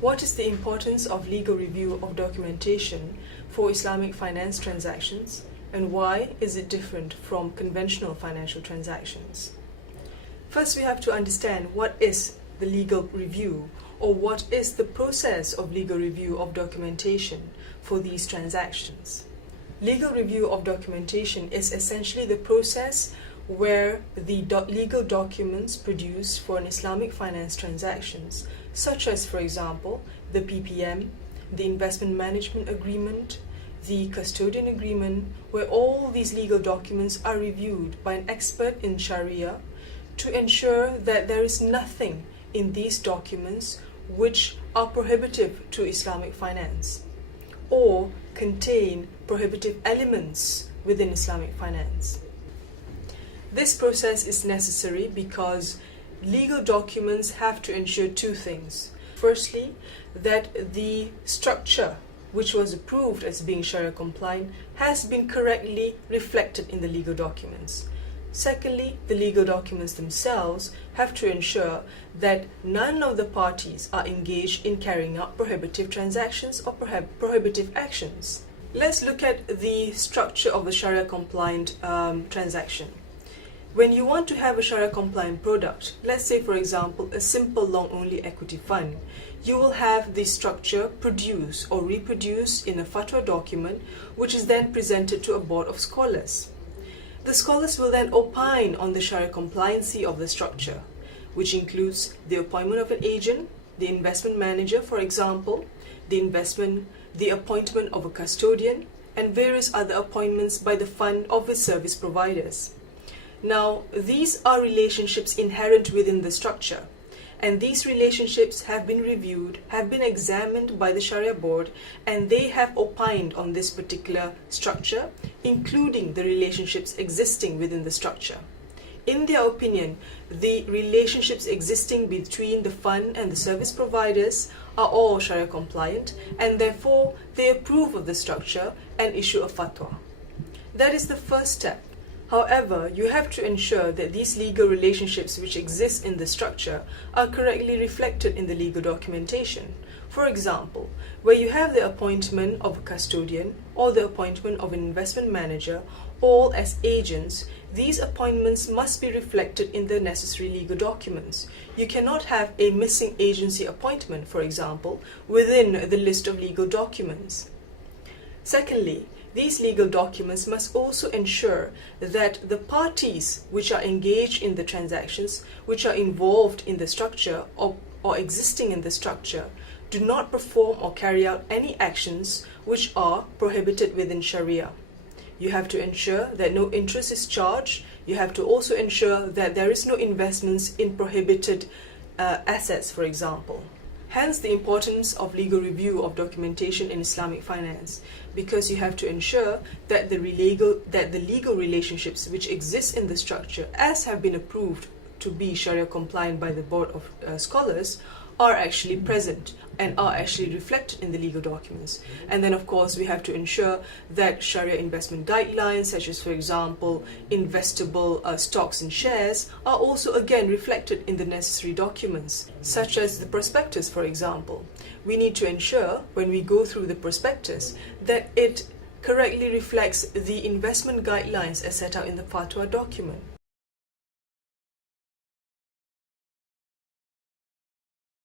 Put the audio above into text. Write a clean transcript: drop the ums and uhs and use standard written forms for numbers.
What is the importance of legal review of documentation for Islamic finance transactions, and why is it different from conventional financial transactions? First, we have to understand what is the legal review, or what is the process of legal review of documentation for these transactions. Legal review of documentation is essentially the process where the legal documents produced for an Islamic finance transactions, such as, for example, the PPM, the investment management agreement, the custodian agreement, where all these legal documents are reviewed by an expert in Sharia to ensure that there is nothing in these documents which are prohibitive to Islamic finance or contain prohibitive elements within Islamic finance. This process is necessary because legal documents have to ensure two things. Firstly, that the structure which was approved as being Sharia compliant has been correctly reflected in the legal documents. Secondly, the legal documents themselves have to ensure that none of the parties are engaged in carrying out prohibitive transactions or prohibitive actions. Let's look at the structure of a Sharia compliant transaction. When you want to have a Sharia compliant product, let's say for example a simple long only equity fund, you will have the structure produced or reproduced in a fatwa document, which is then presented to a board of scholars. The scholars will then opine on the Sharia compliancy of the structure, which includes the appointment of an agent, the investment manager, for example, the appointment of a custodian, and various other appointments by the fund of its service providers. Now, these are relationships inherent within the structure, and these relationships have been reviewed, have been examined by the Sharia board, and they have opined on this particular structure, including the relationships existing within the structure. In their opinion, the relationships existing between the fund and the service providers are all Sharia compliant, and therefore they approve of the structure and issue a fatwa. That is the first step. However, you have to ensure that these legal relationships which exist in the structure are correctly reflected in the legal documentation. For example, where you have the appointment of a custodian or the appointment of an investment manager, all as agents, these appointments must be reflected in the necessary legal documents. You cannot have a missing agency appointment, for example, within the list of legal documents. Secondly, these legal documents must also ensure that the parties which are engaged in the transactions, which are involved in the structure or existing in the structure, do not perform or carry out any actions which are prohibited within Sharia. You have to ensure that no interest is charged. You have to also ensure that there is no investments in prohibited assets, for example. Hence the importance of legal review of documentation in Islamic finance, because you have to ensure that the legal relationships which exist in the structure, as have been approved to be Sharia compliant by the board of scholars, are actually present and are actually reflected in the legal documents. And then of course we have to ensure that Sharia investment guidelines, such as for example investable stocks and shares, are also again reflected in the necessary documents, such as the prospectus, for example. We need to ensure when we go through the prospectus that it correctly reflects the investment guidelines as set out in the fatwa document.